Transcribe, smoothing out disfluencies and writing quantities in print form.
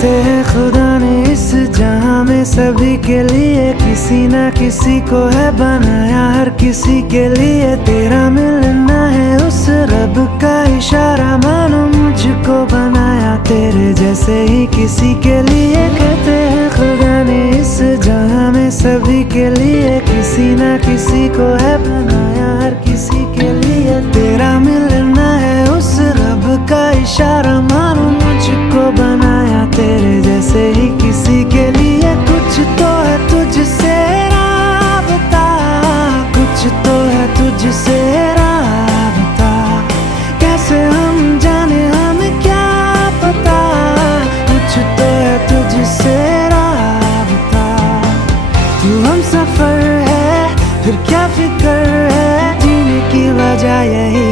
कहते हैं खुदा ने इस जहां में सभी के लिए किसी ना किसी को है बनाया, हर किसी के लिए तेरा मिलना है उस रब का इशारा, मानो मुझको बनाया तेरे जैसे ही किसी के लिए। कहते हैं खुदा ने इस जहां में सभी के लिए किसी ना किसी को है बनाया, हर किसी के लिए तेरा मिलना है उस रब का इशारा, मानो मुझको बनाया तेरे जैसे ही किसी के लिए। कुछ तो है तुझसे राबता, कुछ तो है तुझसे राबता, कैसे हम जाने हमें क्या पता, कुछ तो है तुझसे राबता। तू हम सफर है फिर क्या फिक्र है, जीने की वजह यही